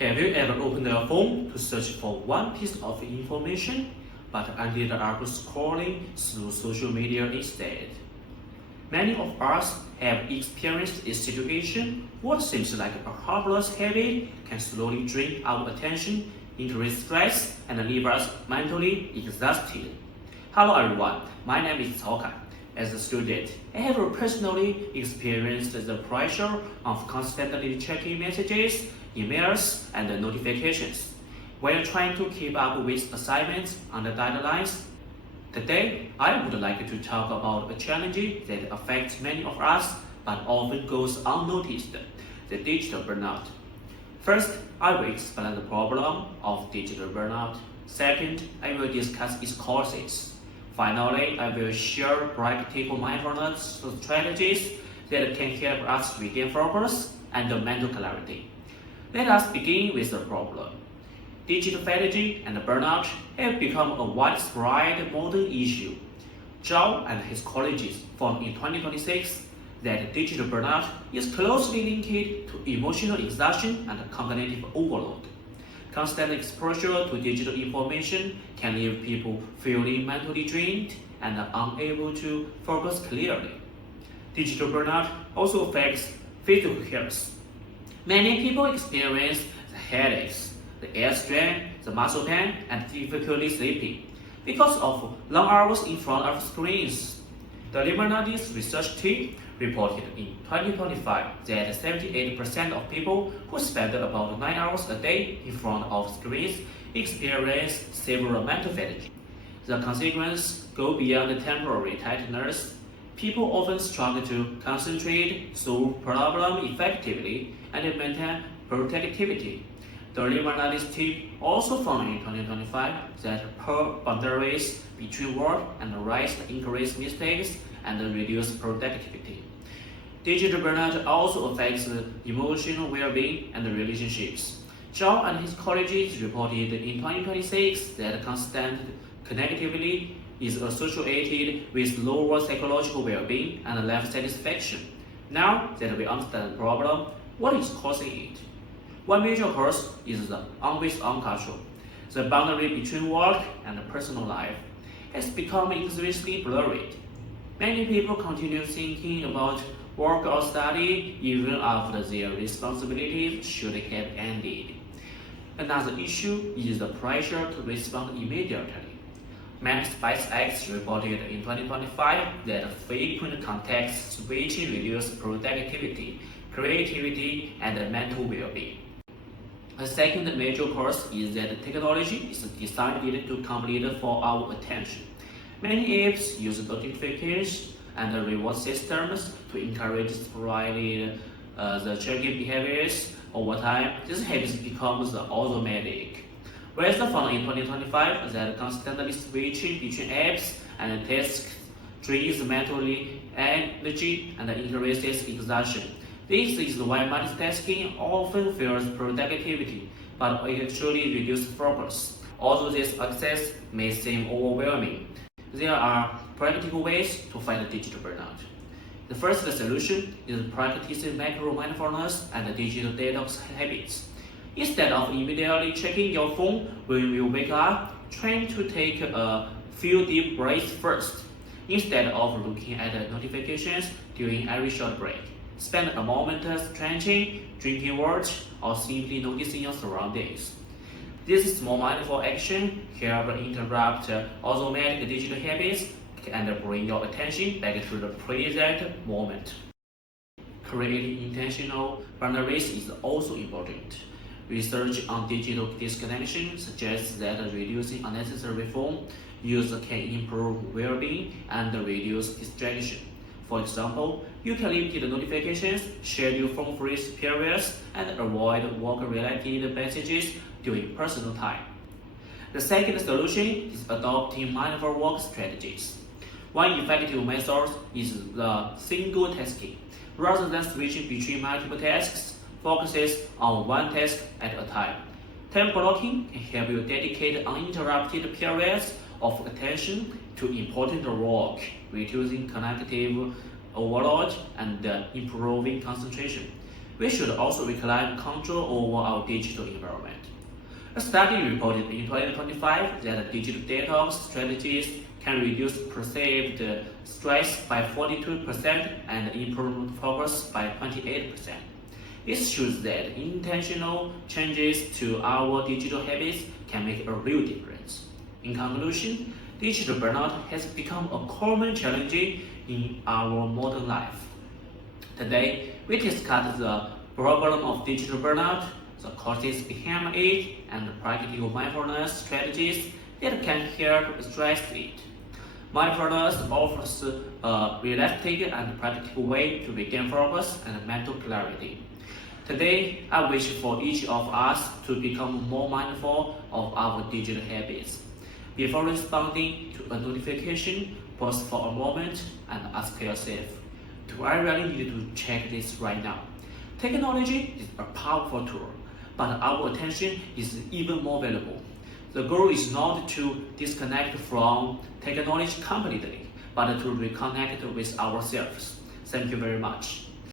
Have you ever opened your phone to search for one piece of information, but ended up scrolling through social media instead? Many of us have experienced this situation. What seems like a harmless habit can slowly drain our attention, increase stress, and leave us mentally exhausted. Hello everyone, my name is Cao Kai. As a student, I have personally experienced the pressure of constantly checking messages, emails, and notifications while trying to keep up with assignments and deadlines. Today, I would like to talk about a challenge that affects many of us but often goes unnoticed, the digital burnout. First, I will explain the problem of digital burnout. Second, I will discuss its causes. Finally, I will share practical mindfulness strategies that can help us regain focus and mental clarity. Let us begin with the problem. Digital fatigue and burnout have become a widespread modern issue. Zhao and his colleagues found in 2026 that digital burnout is closely linked to emotional exhaustion and cognitive overload. Constant exposure to digital information can leave people feeling mentally drained and unable to focus clearly. Digital burnout also affects physical health. Many people experience the headaches, the eye strain, the muscle pain, and difficulty sleeping because of long hours in front of screens. The Lmce research team reported in 2025 that 78% of people who spend about 9 hours a day in front of screens experience severe mental fatigue. The consequences go beyond temporary tiredness. People often struggle to concentrate, solve problems effectively, and maintain productivity. The Lmce team also found in 2025 that poor boundaries between work and rest increase mistakes and reduce productivity. Digital burnout also affects emotional well-being and relationships. Zhao and his colleagues reported in 2026 that constant connectivity is associated with lower psychological well-being and life satisfaction. Now that we understand the problem, what is causing it? One major cause is the always-on culture. The boundary between work and personal life has become increasingly blurred. Many people continue thinking about work or study even after their responsibilities should have ended. Another issue is the pressure to respond immediately. Many SpaceX reported in 2025 that frequent context switching reduces productivity, creativity, and mental well-being. A second major cause is that technology is designed to compete for our attention. Many apps use notifications and reward systems to encourage sporadic the checking behaviors. Over time, this habit becomes automatic. Whereas found in 2025 that constantly switching between apps and tasks drains mental energy and increases exhaustion. This is why multitasking often fuels productivity, but it actually reduces focus. Although this access may seem overwhelming, there are practical ways to fight digital burnout. The first solution is practicing micro-mindfulness and digital detox habits. Instead of immediately checking your phone when you wake up, try to take a few deep breaths first. Instead of looking at notifications during every short break, spend a moment stretching, drinking water, or simply noticing your surroundings. This small mindful action helps interrupt automatic digital habits and bring your attention back to the present moment. Creating intentional boundaries is also important. Research on digital disconnection suggests that reducing unnecessary phone use can improve well-being and reduce distraction. For example, you can limit notifications, schedule phone-free periods, and avoid work-related messages during personal time. The second solution is adopting mindful work strategies. One effective method is the single tasking. Rather than switching between multiple tasks, focuses on one task at a time. Time blocking can help you dedicate uninterrupted periods of attention to important work, reducing cognitive overload and improving concentration. we should also reclaim control over our digital environment. A study reported in 2025 that digital detox strategies can reduce perceived stress by 42% and improve focus by 28%. This shows that intentional changes to our digital habits can make a real difference. In conclusion, digital burnout has become a common challenge in our modern life. Today, we discussed the problem of digital burnout, the causes behind it, and the practical mindfulness strategies that can help address it. Mindfulness offers a realistic and practical way to regain focus and mental clarity. Today, I wish for each of us to become more mindful of our digital habits. Before responding to a notification, pause for a moment and ask yourself, do I really need to check this right now? Technology is a powerful tool, but our attention is even more valuable. The goal is not to disconnect from technology completely, but to reconnect with ourselves. Thank you very much.